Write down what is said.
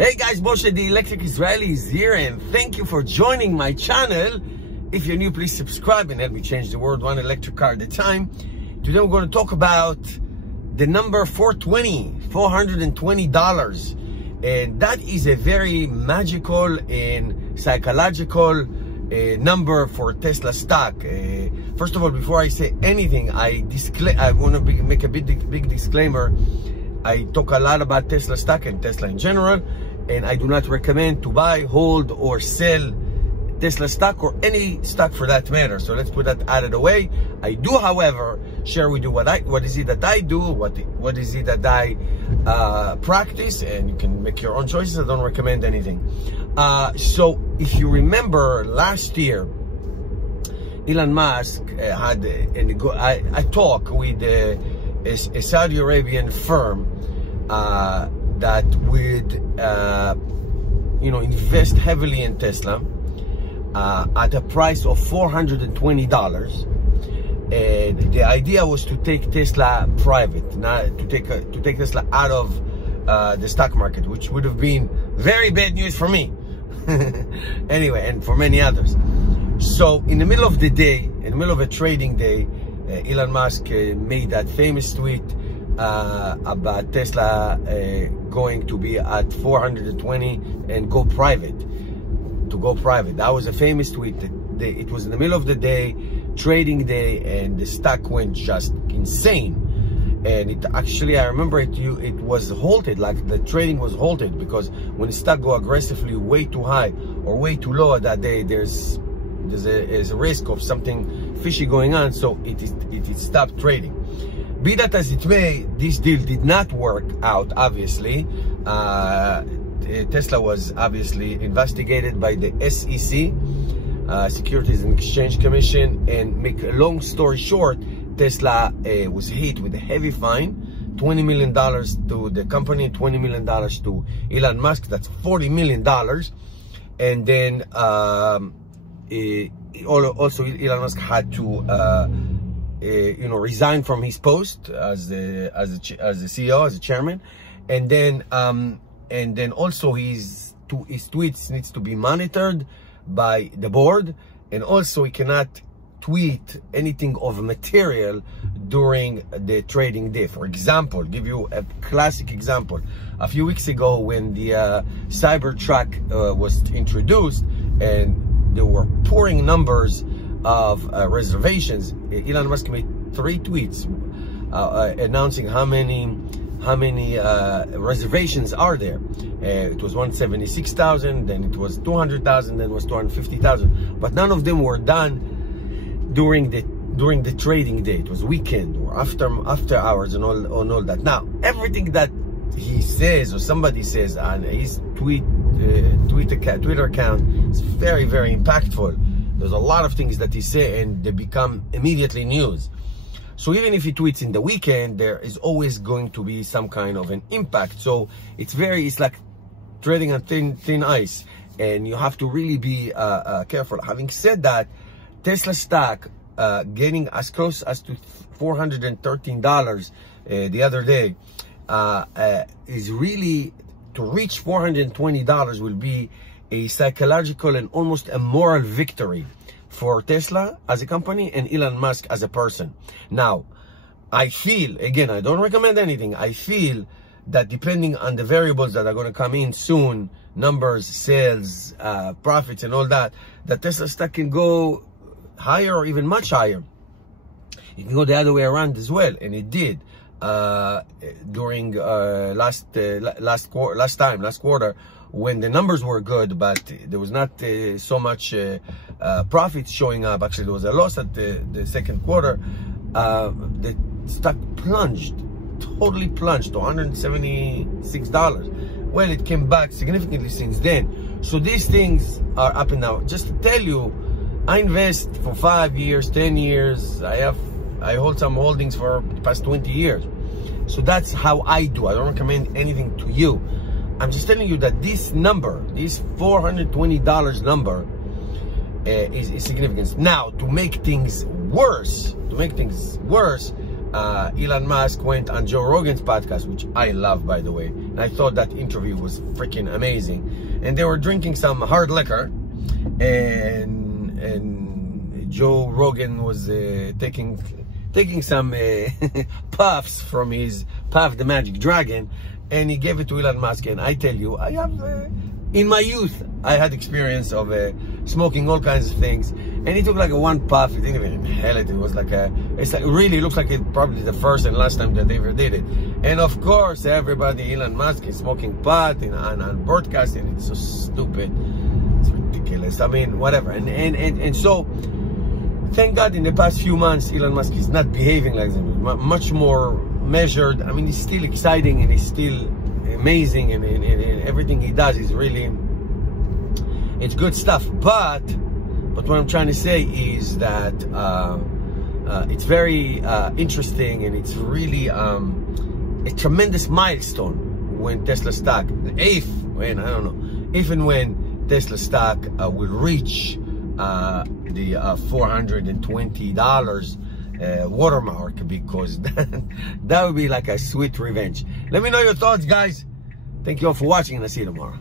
Hey guys, Moshe the Electric Israeli is here, and thank you for joining my channel. If you're new, please subscribe and help me change the world one electric car at a time. Today we're going to talk about the number $420, and that is a very magical and psychological number for Tesla stock. First of all, before I say anything, I want to make a big disclaimer. I talk a lot about Tesla stock and Tesla in general, and I do not recommend to buy, hold, or sell Tesla stock or any stock for that matter. So let's put that out of the way. I do, however, share with you what is it that I do, what is it that I practice, and you can make your own choices. I don't recommend anything. So if you remember last year, Elon Musk had a talk with a Saudi Arabian firm that would invest heavily in Tesla at a price of $420, and the idea was to take Tesla private, to take Tesla out of the stock market, which would have been very bad news for me anyway, and for many others. So in the middle of the day, in the middle of a trading day, Elon Musk made that famous tweet about Tesla going to be at 420 and go private. That was a famous tweet. It was in the middle of the day, trading day, and the stock went just insane. And it actually, I remember it was halted, like the trading was halted, because when the stock go aggressively way too high or way too low that day, there's a risk of something fishy going on, so it stopped trading. Be that as it may, this deal did not work out, obviously. Tesla was obviously investigated by the SEC, Securities and Exchange Commission, and make a long story short, Tesla was hit with a heavy fine, $20 million to the company, $20 million to Elon Musk, that's $40 million. And then also Elon Musk had to resign from his post as the CEO, as the chairman, and then also his tweets needs to be monitored by the board, and also he cannot tweet anything of material during the trading day. For example, give you a classic example. A few weeks ago, when the Cybertruck was introduced and there were pouring numbers of reservations, Elon Musk made 3 tweets announcing how many reservations are there. It was 176,000, then it was 200,000, then it was 250,000, but none of them were done during the trading day. It was weekend or after hours and all that. Now everything that he says or somebody says on his Twitter account is very, very impactful. There's a lot of things that he say and they become immediately news. So even if he tweets in the weekend, there is always going to be some kind of an impact. So it's like trading on thin ice, and you have to really be careful. Having said that, Tesla stock getting as close as to $413 the other day is really, to reach $420 will be a psychological and almost a moral victory for Tesla as a company and Elon Musk as a person. Now, I feel, again, I don't recommend anything, I feel that depending on the variables that are going to come in soon, numbers, sales, profits and all that, that Tesla stock can go higher or even much higher. It can go the other way around as well, and it did during last quarter, when the numbers were good, but there was not so much profits showing up. Actually, there was a loss at the second quarter. The stock totally plunged to $176. Well, it came back significantly since then. So these things are up and down. Just to tell you, I invest for 5 years, 10 years. I hold some holdings for the past 20 years. So that's how I do. I don't recommend anything to you. I'm just telling you that this number, this $420 number, is significant. Now, to make things worse, Elon Musk went on Joe Rogan's podcast, which I love, by the way. And I thought that interview was freaking amazing. And they were drinking some hard liquor, and Joe Rogan was taking some puffs from his Puff the Magic Dragon, and he gave it to Elon Musk. And I tell you, I have in my youth I had experience of smoking all kinds of things, and he took like a one puff. He didn't even inhale it. It was like it's like really looks like it probably the first and last time that they ever did it. And of course, everybody, Elon Musk is smoking pot on broadcasting. It's so stupid. It's ridiculous. I mean, whatever. And so, thank God, in the past few months, Elon Musk is not behaving like that. Much more measured. I mean, he's still exciting and he's still amazing, and everything he does is really, it's good stuff. But what I'm trying to say is that it's very interesting, and it's really a tremendous milestone when Tesla stock, if and when Tesla stock will reach the $420 watermark, because that would be like a sweet revenge. Let me know your thoughts, guys. Thank you all for watching, and I'll see you tomorrow.